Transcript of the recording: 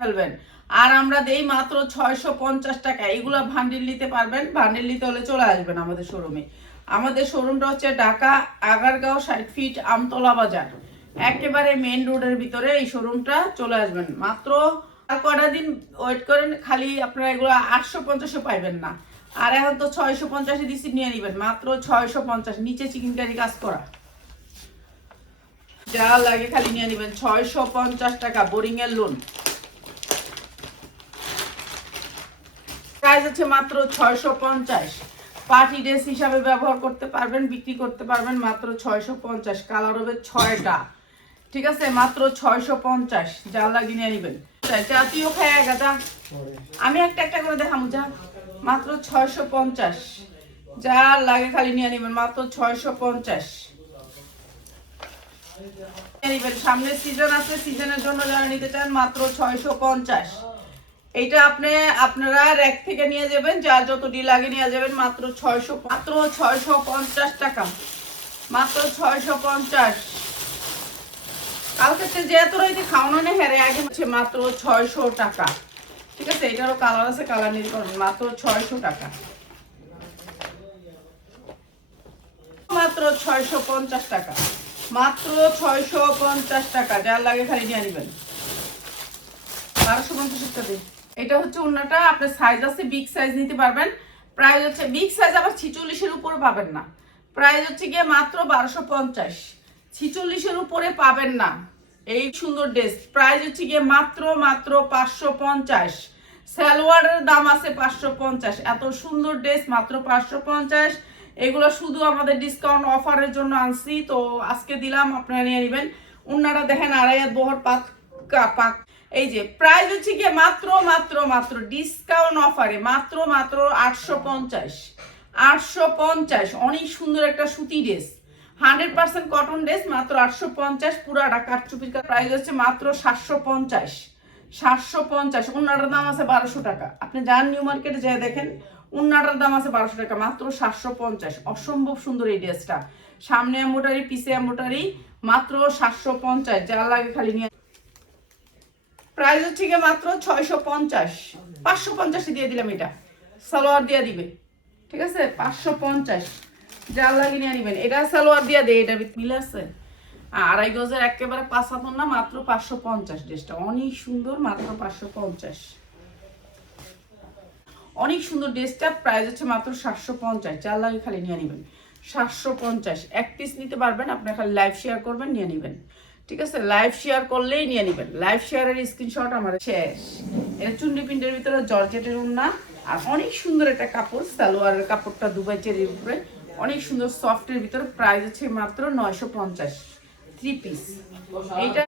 ফেলবেন। আর আমরা দেই মাত্র 650 টাকা। এগুলো ভান্ডিল নিতে পারবেন, ভান্ডিল নিতে হলে চলে আসবেন আমাদের শোরুমে। আমাদের শোরুমটা হচ্ছে ঢাকা আগারগাঁও 60 ফিট আমতলা বাজার, একেবারে মেন রোডের ভিতরে এই শোরুমটা। চলে আসবেন। মাত্র আর কটা দিন ওয়েট করেন, খালি আপনারা এগুলো 850 পাইবেন না। আর এখন তো 650 দিচ্ছি, নিয়ে নেবেন মাত্র 650। নিচে চিকেন কারি কাজ করা, যা লাগে খালি নিয়ে নেবেন। 650 টাকা বোরিং এর লোন। প্রাইস হচ্ছে মাত্র 650। পার্টি ড্রেস হিসাবে ব্যবহার করতে পারবেন, বিক্রি করতে পারবেন মাত্র 650। কালার হবে 6টা, ঠিক আছে? মাত্র 650, যা লাগে নিয়ে নেবেন। জাতীয় খায় গাদা, আমি একটা একটা করে দেখাবো। যা মাত্র 650, যা লাগে খালি নিয়ে নেবেন মাত্র 650 নেবেন। সামনে সিজন আছে, সিজনের জন্য যারা নিতে চান মাত্র 650। এইটা আপনারা র‍্যাক থেকে নিয়ে যাবেন, যার যত ডি লাগে নিয়ে যাবেন মাত্র 650 টাকা। মাত্র 650। কালকে যে এত রাইতে খাওয়ানো নেই হ্যাঁ আগে হচ্ছে মাত্র 600 টাকা, ঠিক আছে? এটারও কালার আছে, কালার নিতে পারবেন মাত্র 600 টাকা। মাত্র 650 টাকা, মাত্র 650 টাকা, যার লাগে খালি নিয়ে নেবেন। 1250 টাকা। এটা হচ্ছে ওন্নাটা, আপনার সাইজ আছে, বিগ সাইজ নিতে পারবেন। প্রাইস হচ্ছে বিগ সাইজ আবার 46-এর উপরে পাবেন না। প্রাইস হচ্ছে গিয়ে মাত্র 1250। 46-এর উপরে পাবেন না এই সুন্দর ড্রেস। প্রাইস হচ্ছে গিয়ে মাত্র 550। সালোয়ারের দাম আছে 550। এত সুন্দর ড্রেস মাত্র 550। এগুলো শুধু আমাদের ডিসকাউন্ট অফারের জন্য আনছি, তো আজকে দিলাম, আপনারা নিয়ে নেবেন। ওন্নাটা দেখেন আড়াই হাত বহর পাক। এই যে প্রাইস হচ্ছে গিয়ে মাত্র ডিসকাউন্ট অফারে মাত্র 850। 850 অনেক সুন্দর একটা সুতি ড্রেস, 100% কটন ড্রেস, মাত্র 850। পুরাটা কাটচুপির প্রাইস হচ্ছে মাত্র 750। 750। ওন্নাটার দাম আছে 1200 টাকা। আপনি যান নিউ মার্কেটে যেয়ে দেখেন, ওন্নাটার দাম আছে 1200 টাকা, মাত্র 750। অসম্ভব সুন্দর এই ড্রেসটা, সামনে এমব্রয়ডারি, পিছে এমব্রয়ডারি, মাত্র 750। যা লাগে খালি নিয়ে। প্রাইস হচ্ছে গিয়ে মাত্র 650। 550 দিয়ে দিলাম, এটা সালোয়ার দিয়ে দিবে, ঠিক আছে? 550, যা লাগে নিয়ে নেবেন। এটা সালোয়ার দিয়ে দেয়, এটা মিল আছে। আড়াই গজের একেবারে 5 হাত না, মাত্র 550। ড্রেসটা অনেক সুন্দর, মাত্র 550। অনেক সুন্দর ড্রেসটা। প্রাইস হচ্ছে মাত্র 750, যা লাগে খালি নিয়ে নেবেন। 750 এক পিস নিতে পারবেন, আপনার খালি লাইভ শেয়ার করবেন, নিয়ে নেবেন, ঠিক আছে? লাইভ শেয়ার করলেই নিয়ে নেবেন। লাইভ শেয়ারের স্ক্রিনশট আমার শেষ। এটা চুন্ডি প্রিন্টের ভিতরে জর্জেটের ওন্না, আর অনেক সুন্দর একটা কাপড়। সালোয়ারের কাপড়টা দুবাই চেরির উপরে, অনেক সুন্দর সফটের ভিতরে। প্রাইস হচ্ছে মাত্র 950, 3 পিস। এইটা